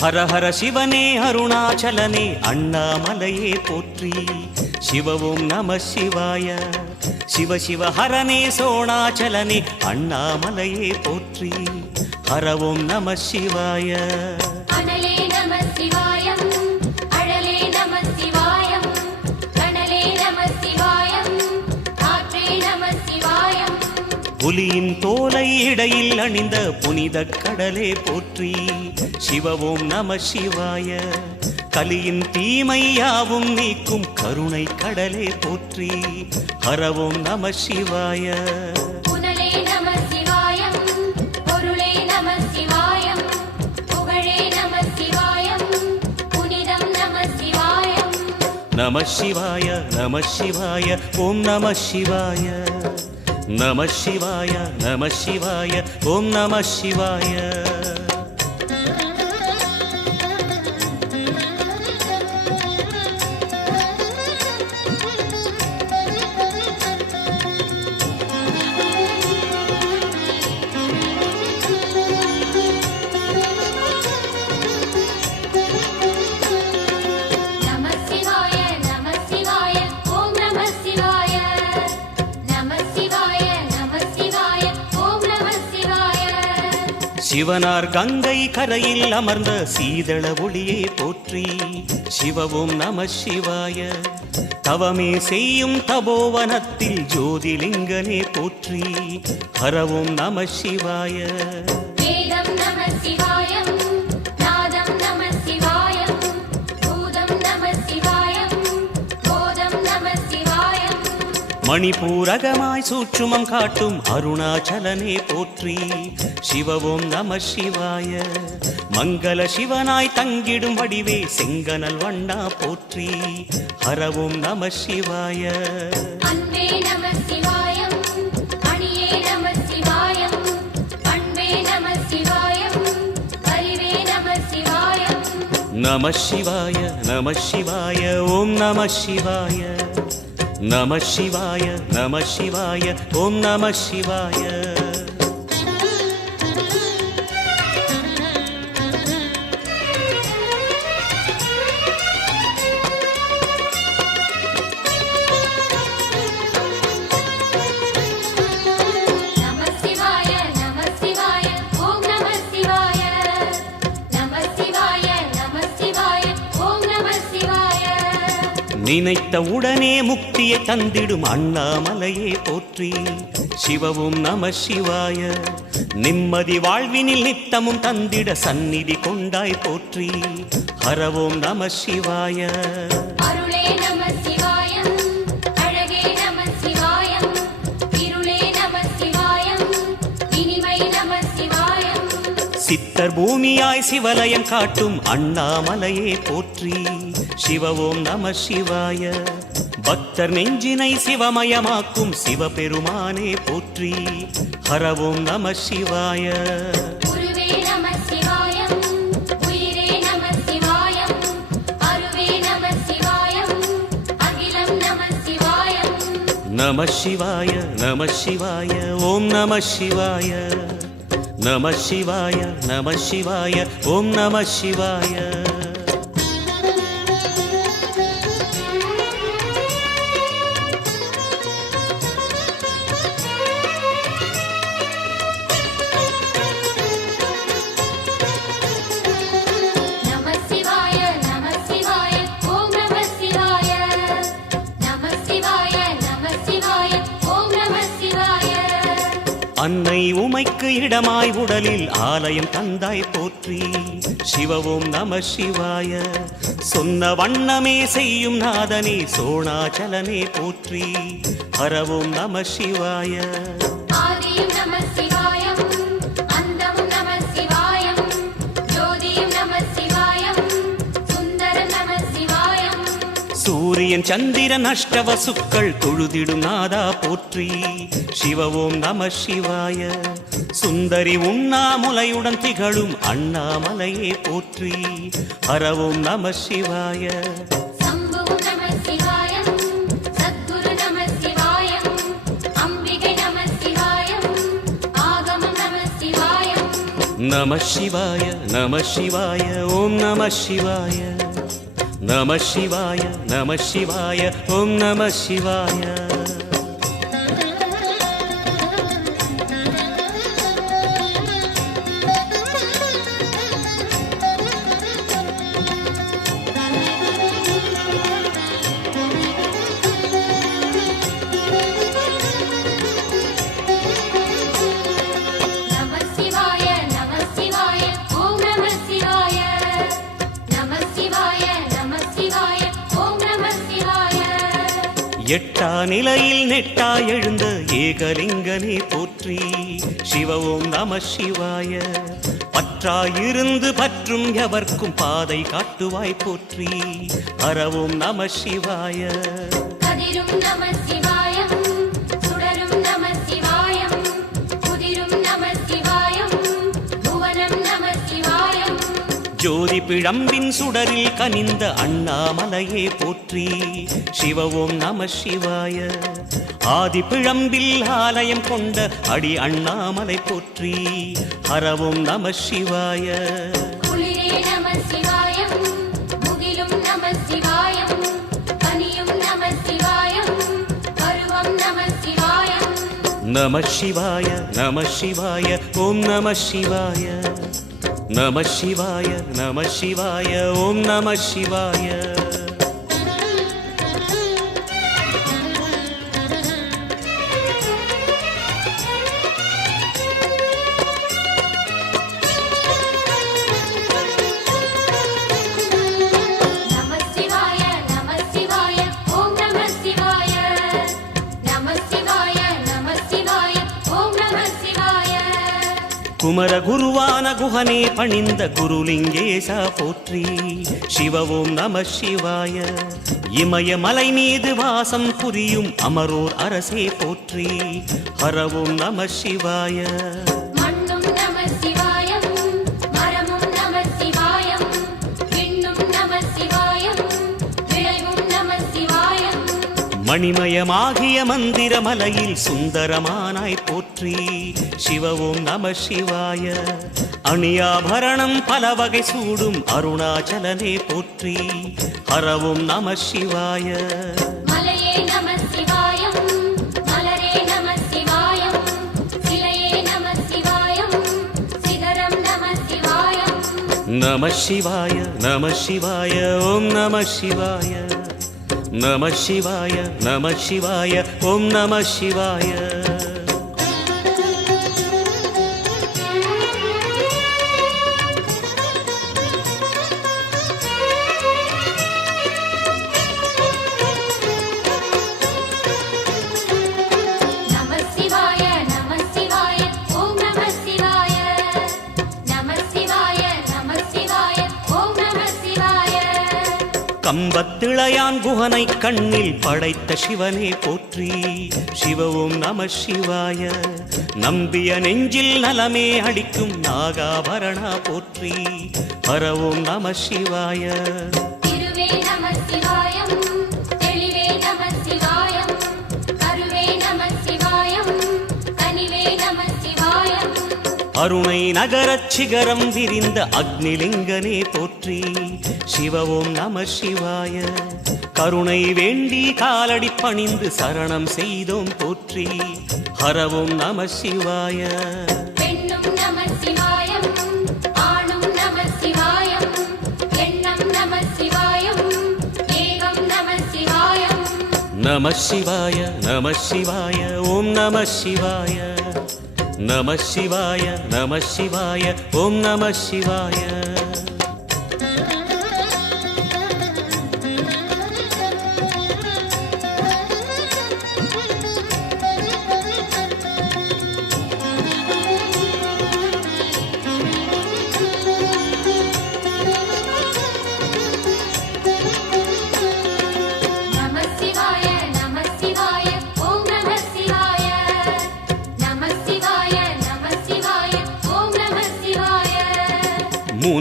ஹர ஹர சிவனே அருணாச்சலனே அண்ணாமலையே போற்றி. சிவ ஓம் நம சிவாய. சிவ சிவ ஹரனே சோணாச்சலனே அண்ணாமலையே போற்றி. ஹர ஓம் நம சிவாய. அனலே நம சிவாயம், அழலே நம சிவாயம், கனலே நம சிவாயம், காற்றே நம சிவாயம். புலியின் தோலை இடையில் அணிந்த புனித கடலே போற்றி. சிவ ஓம் நம சிவாய. கலியின் தீமையாவும் நீக்கும் கருணை கடலே போற்றி. ஹர ஓம் நம சிவாய. புனலே நம சிவாயம், பொருளே நம சிவாயம், புகழே நம சிவாயம், புனிதம் நம சிவாயம். நம சிவாய நம சிவாய ஓம் நம சிவாய. நம சிவாய நம சிவாய ஓம் நம சிவாய. சிவனார் கங்கை கரையில் அமர்ந்த சீதள ஒளியே போற்றி. சிவ ஓம் நம சிவாய. தவமே செய்யும் தபோவனத்தில் ஜோதிலிங்கனே போற்றி. ஹர ஓம் நம சிவாய. வேதம் நம சிவாயம், நாதம் நம சிவாயம், பூதம் நம சிவாயம், போதம் நம சிவாயம். மணிபூரகமாய் சூட்சுமம் காட்டும் அருணாச்சலனே போற்றி. சிவ ஓம் நம சிவாய. மங்கள சிவனாய் தங்கிடும் வடிவே செங்கனல் வண்ணா போற்றி. ஹர ஓம் நம சிவாய. அன்பே நம சிவாயம், அணியே நம சிவாயம், பண்பே நம சிவாயம், அறிவே நம சிவாயம். நம சிவாய நம சிவாய ஓம் நம சிவாய. நம சிவாய நம சிவாய ஓம் நம சிவாய. நினைத்த உடனே முக்தியை தந்திடும் அண்ணாமலையே போற்றி. சிவ ஓம் நம சிவாய. நிம்மதி வாழ்வினில் நித்தமும் தந்திட சந்நிதி கொண்டாய் போற்றி. ஹர ஓம் நம சிவாய. அருளே நம சிவாயம், அழகே நம சிவாயம், இருளே நம சிவாயம், இனிமை நம சிவாயம். சித்தர் பூமியாய் சிவலயம் காட்டும் அண்ணாமலையே போற்றி. சிவ ஓம் நம சிவாய. பக்தர் நெஞ்சினை சிவமயமாக்கும் சிவபெருமானே போற்றி. ஹர ஓம் நம சிவாய. குருவே நம சிவாயம், உயிரே நம சிவாயம், அருவே நம சிவாயம், அகிலம் நம சிவாயம். நம சிவாய நம சிவாய ஓம் நம சிவாய. நம சிவாய நம சிவாய ஓம் நம சிவாய. அன்னை உமைக்கு இடமாய் உடலில் ஆலயம் தந்தாய் போற்றி. சிவ ஓம் நம சிவாய. சொன்ன வண்ணமே செய்யும் நாதனே சோணாச்சலனே போற்றி. ஹர ஓம் நம சிவாய. ஆதியும் நம சிவாயம், அந்தமும் நம சிவாயம், ஜோதியும் நம சிவாயம், சுந்தர நம சிவாயம். சூரியன் சந்திரன் அஷ்டவசுக்கள் தொழுதிடும் நாதா போற்றி. சிவ ஓம் நம சிவாய. சுந்தரி உண்ணாமுலையுடன் திகழும் அண்ணாமலையே போற்றி. ஹர ஓம் நம சிவாய. சம்புவும் நம சிவாயம், சத்குரு நம சிவாயம், அம்பிகை நம சிவாயம், ஆகமம் நம சிவாயம். நம சிவாய நம சிவாய ஓம் நம சிவாய நம சிவாய நம சிவாய ஓம் நம சிவாய நம சிவாய நம சிவாய ஓம் நம சிவாய நம சிவாய நம சிவாய ஓம் நம சிவாய எட்டா நிலையில் நெட்டா எழுந்த ஏகலிங்கனே போற்றி சிவ ஓம் நம சிவாய பற்றாயிருந்து பற்றும் எவர்க்கும் பாதை காட்டுவாய் போற்றி ஹர ஓம் நம சிவாய கதிரும் நம சிவாயம் சுடரும் நம சிவாயம் குதிரும் நம சிவாயம் புவனம் நம சிவாயம் ஜோதி பிழம்பின் சுடரில் கனிந்த அண்ணாமலையே போற்றி சிவ ஓம் நம சிவாய ஆதி பிழம்பில் ஆலயம் கொண்ட அடி அண்ணாமலை போற்றி ஹர ஓம் நம சிவாய குளிரே நம சிவாயம் முகிலும் நம சிவாயம் பனியும் நம சிவாயம் பருவம் நம சிவாயம் நம சிவாய நம சிவாய ஓம் நம சிவாய நம சிவாய நம சிவாய ஓம் நம சிவாய நம சிவாய நம சிவாய ஓம் நம சிவாய நம சிவாய நம சிவாய ஓம் நம சிவாய குமர குருவான குஹனே பணிந்த குருலிங்கேசா போற்றி சிவ ஓம் நம சிவாய இமய மலை மீது வாசம் புரியும் அமரோர் அரசே போற்றி ஹர ஓம் நம சிவாய மண்ணும் நம சிவாயம் மரமும் நம சிவாயம் விண்ணும் நம சிவாயம் விளைவும் நம சிவாயம் மணிமயமாகிய மந்திர மலையில் சுந்தரமானாய் போற்றி சிவ ஓம் நம சிவாய அணியாபரணம் பல வகை சூடும் அருணாச்சலனே போற்றி ஹர ஓம் நம சிவாய மலையே நம சிவாயம் மலரே நம சிவாயம் சிலையே நம சிவாயம் சிகரம் நம சிவாயம் நம சிவாய நம சிவாய ஓம் நம சிவாய நம சிவாய நம சிவாய ஓம் நம சிவாய நம சிவாய நம சிவாய ஓம் நம சிவாய நம சிவாய நம சிவாய ஓம் நம சிவாய கம்பத்திளையான் குஹனை கண்ணில் படைத்த சிவனே போற்றி சிவ ஓம் நம சிவாய நம்பிய நெஞ்சில் நலமே அளிக்கும் நாகாபரணா போற்றி ஹர ஓம் நம சிவாய திருவே நம சிவாயம் தெளிவே நம சிவாயம் கருவே நம சிவாயம் கனிவே நம சிவாயம் அருணை நகரச் சிகரம் விரிந்த அக்னிலிங்கனே போற்றி சிவ ஓம் நம சிவாய கருணை வேண்டி காலடி பணிந்து சரணம் செய்தோம் போற்றி ஹர ஓம் நம சிவாய பெண்ணும் நம சிவாயம் ஆணும் நம சிவாயம் எண்ணம் நம சிவாயம் ஏகம் நம சிவாயம் நம சிவாய நம சிவாய ஓம் நம சிவாய நம சிவாய நம சிவாய ஓம் நம சிவாய நம சிவாய நம சிவாய ஓம் நம சிவாய நம சிவாய நம சிவாய ஓம் நம சிவாய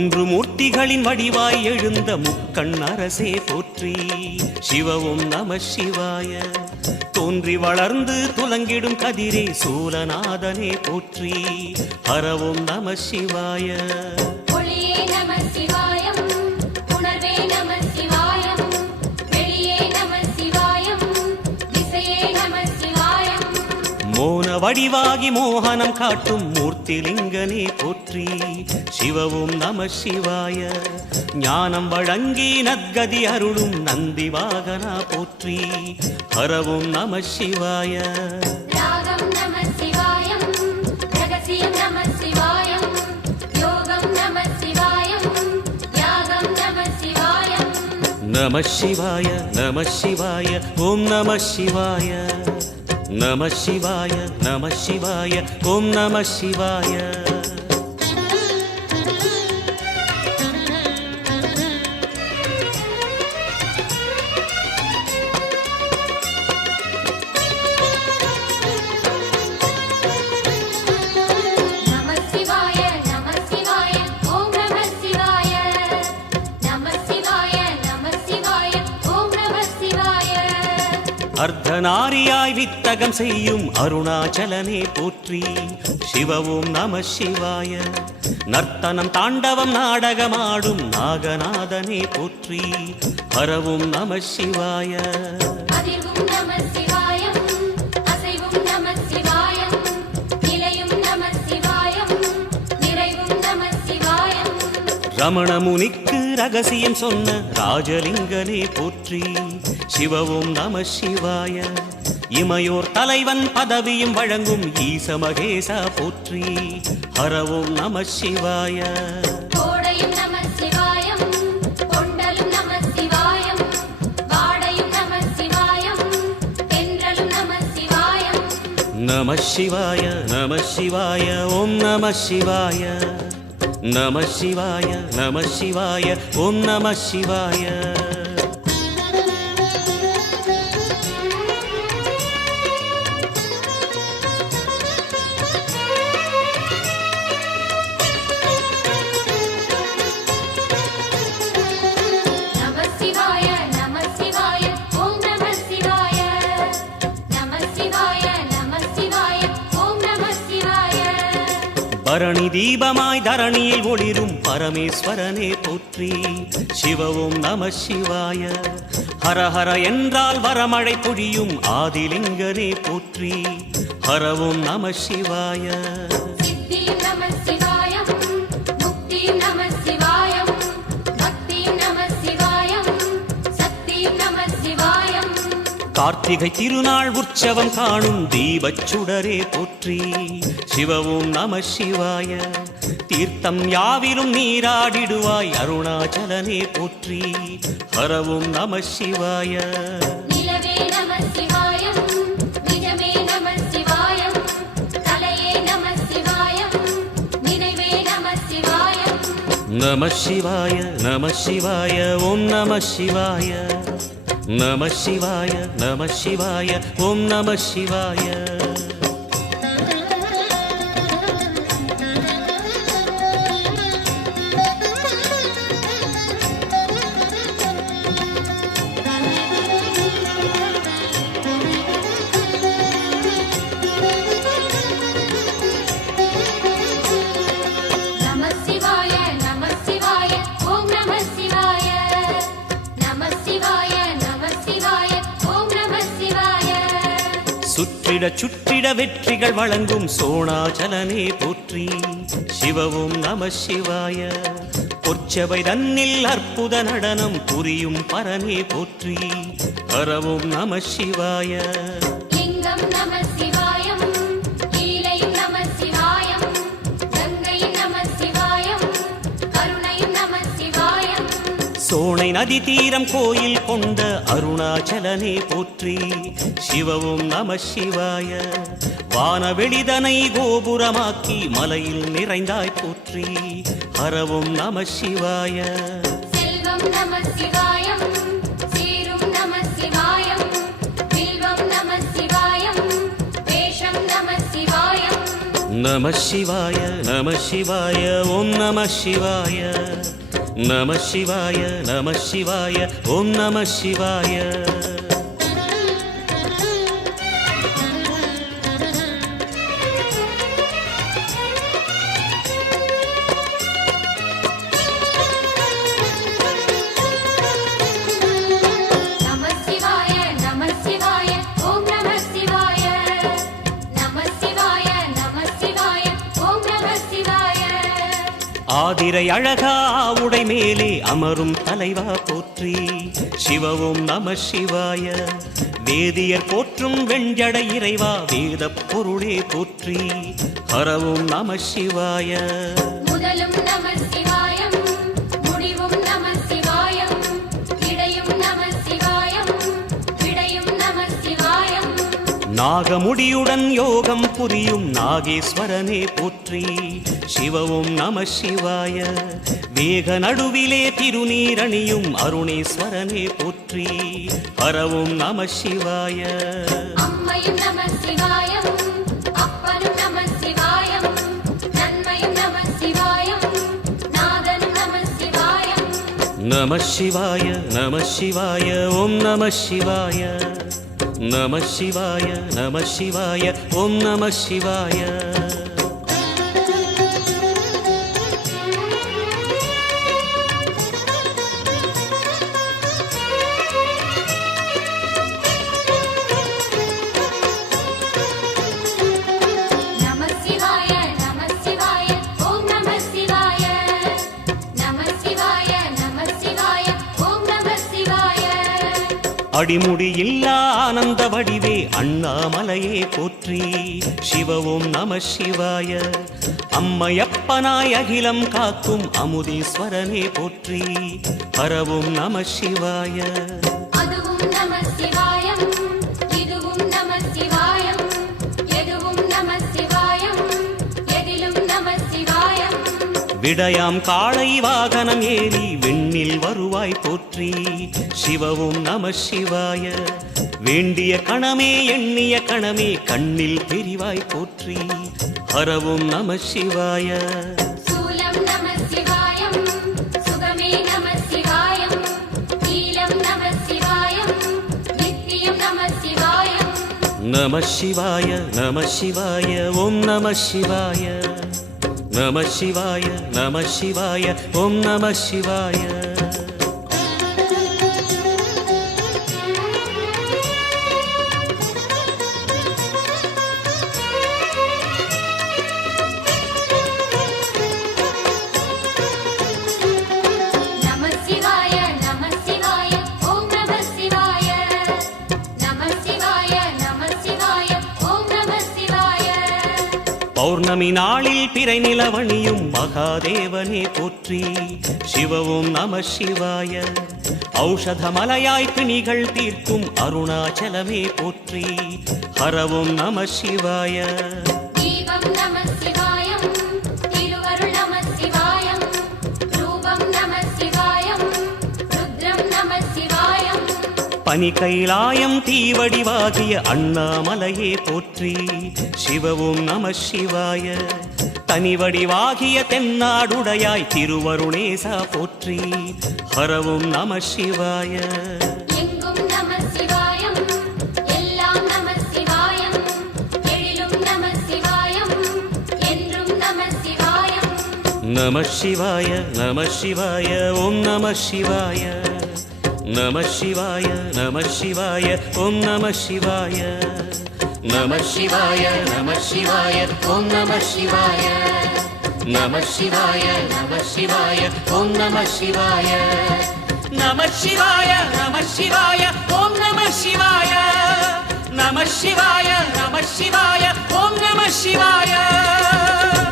மூன்று மூர்த்திகளின் வடிவாய் எழுந்த முக்கண் அரசே போற்றி. சிவவும் நம சிவாய. தோன்றி வளர்ந்து துலங்கிடும் கதிரே சூலநாதனே போற்றி. ஹரவும் நம சிவாய. ஒளியே நம சிவாயம், உணர்வே நம சிவாயம், வெளியே நம சிவாயம், திசையே நம சிவாயம். மோன வடிவாகி மோகனம் காட்டும் மூர்த்திலிங்கனே போற்றி. சிவவும் நம சிவாய. ஞானம் வழங்கி நற்கதி அருளும் நந்தி வாகனா போற்றி. ஹரவும் நம சிவாய. ராகம் நம சிவாயம், ரகசியம் நம சிவாயம், யோகம் நம சிவாயம், யாகம் நம சிவாயம். நம சிவாய நம சிவாய ஓம் நம சிவாய. நம சிவாய நம சிவாய ஓம் நம சிவாய. நம சிவாய நம சிவாய ஓம் நம சிவாய. நம சிவாய நம சிவாய ஓம் நம சிவாய. அர்த்தநாரியாய் வித்தகம் செய்யும் அருணாச்சலனே போற்றி. சிவவும் நம சிவாய. நர்த்தனம் தாண்டவம் நாடகமாடும் நாகநாதனே போற்றி. ஹரவும் நம சிவாய. அதிர்வும் நம சிவாயம், அசைவும் நம சிவாயம், நிலையும் நம சிவாயம், நிறைவும் நம சிவாயம். ரமண முனிக்கு ரகசியம் சொன்ன ராஜலிங்கனே போற்றி. சிவவும் நம சிவாய. இமையோர் தலைவன் பதவியும் வழங்கும் ஈச மகேசா போற்றி. ஹரவும் நம சிவாய. கோடையும் நம சிவாயம், கொண்டலும் நம சிவாயம், வாடையும் நம சிவாயம், தென்றலும் நம சிவாயம். நம சிவாய நம சிவாய ஓம் நம சிவாய. நம சிவாய நம சிவாய ஓம் நம சிவாய. நம சிவாய நம சிவாய ஓம் நம சிவாய. நம சிவாய நம சிவாய ஓம் நம சிவாய. பரணி தீபமாய் தரணியில் ஒளிரும் பரமேஸ்வரனே போற்றி. சிவவும் நம சிவாய. ஹரஹர என்றால் வரமழை பொழியும் ஆதிலிங்கனே போற்றி. ஹரவும் நம சிவாய. சித்தியும் நம சிவாயம், முக்தியும் நம சிவாயம், பக்தியும் நம சிவாயம், சக்தியும் நம சிவாயம். கார்த்திகை திருநாள் உற்சவம் காணும் தீபச் சுடரே போற்றி. சிவவும் நம சிவாய. தீர்த்தம் யாவிலும் நீராடிடுவாய் அருணாச்சலனே போற்றி. ஹரவும் நம சிவாய. நிலவே நம சிவாயம், நிஜமே நம சிவாயம், கலையே நம சிவாயம், நினைவே நம சிவாயம். நம சிவாய நம சிவாய ஓம் நம சிவாய. நம சிவாய நம சிவாய ஓம் நம சிவாய. நம சிவாய நம சிவாய ஓம் நம சிவாய. நம சிவாய நம சிவாய ஓம் நம சிவாய. சுற்றிட சுற்றிட வெற்றிகள் வழங்கும் சோணாச்சலனே போற்றி. சிவவும் நம சிவாய. பொற்சபை தன்னில் அற்புத நடனம் புரியும் பரனே போற்றி. ஹரவும் நம சிவாய. லிங்கம் நம சிவாயம், லீலையும் நம சிவாயம், கங்கையும் நம சிவாயம், கருணையும் நம சிவாயம். சோனை நதி தீரம் கோயில் கொண்ட அருணாச்சலனே போற்றி. சிவவும் நம சிவாய. வானவெளிதனை கோபுரமாக்கி மலையில் நிறைந்தாய் போற்றி. ஹரவும் நம சிவாய. செல்வம் நம சிவாயம், சீரும் நம சிவாயம், வில்வம் நம சிவாயம், வேஷம் நம சிவாயம். நம சிவாய நம சிவாய ஓம் நம சிவாய நம சிவாய நம சிவாய ஓம் நம சிவாய ஆதிரை அழகா உடை மேலே அமரும் தலைவா போற்றி சிவவும் நம சிவாய வேதியர் போற்றும் வெண்ஜடை இறைவா வேத பொருளே போற்றி ஹரவும் நம சிவாய முதலும் நம சிவாயம் முடிவும் நம சிவாயம் இடையும் நம சிவாயம் விடையும் நம சிவாயம் நாகமுடியுடன் யோகம் புரியும் நாகேஸ்வரனே போற்றி சிவவும் நம சிவாய வேக நடுவிலே திருநீரணியும் அருணேஸ்வரனே போற்றி ஹரவும் நம சிவாய அம்மையும் நம சிவாயம் அப்பனும் நம சிவாயம் நன்மையும் நம சிவாயம் நாதனும் நம சிவாயம் நம சிவாய நம சிவாய ஓம் நம சிவாய நம சிவாய நம சிவாய ஓம் நம சிவாய அடிமுடி இல்லா ஆனந்த வடிவே அண்ணாமலையே போற்றி சிவவும் நம சிவாய அம்மையப்பனாய் அகிலம் காக்கும் அமுதீஸ்வரனே போற்றி ஹரவும் நம சிவாய அதுவும் நம சிவாயம் இதுவும் நம சிவாயம் எதுவும் நம சிவாயம் எதிலும் நம சிவாயம் விடயாம் காளை வாகனம் ஏறி விண்ணில் வருவாய் போற்றி சிவவும் நம சிவாய வேண்டிய கணமே எண்ணிய கணமே கண்ணில் தெரிவாய் போற்றி ஹரவும் நம சிவாய சூலம் நம சிவாயம் சுகமே நம சிவாயம் நீலம் நம சிவாயம் நித்தியம் நம சிவாயம் நம சிவாய நம சிவாய ஓம் நம சிவாய நம சிவாய நம சிவாய ஓம் நம சிவாய பௌர்ணமி நாளில் பிறை நிலவணியும் மகாதேவனே போற்றி சிவவும் நம சிவாய ஔஷதமலையாய் பிணிகள் தீர்க்கும் அருணாச்சலமே போற்றி ஹரவும் நம சிவாய தீபம் நம சிவாயம் திருவருள் நம சிவாயம் ரூபம் நம சிவாயம் ருத்ரம் நம சிவாயம் பனி கைலாயம் தீவடிவாகிய அண்ணாமலையே போற்றி சிவவும் நம சிவாய தனிவடிவாகிய தென்னாடுடையாய் திருவருணேசா போற்றி ஹரவும் நம சிவாய எங்கும் நம சிவாயம் எல்லாம் நம சிவாயம் எழிலும் நம சிவாயம் என்றும் நம சிவாயம் நம சிவாய நம சிவாய ஓம் நம சிவாய நம சிவாய நம சிவாய ஓம் நம சிவாய நம சிவாய நம சிவாய ஓம் நம சிவாய நம சிவாய நம சிவாய ஓம் நம சிவாய நம சிவாய நம சிவாய ஓம் நம சிவாய நம சிவாய நம சிவாய ஓம் நம சிவாய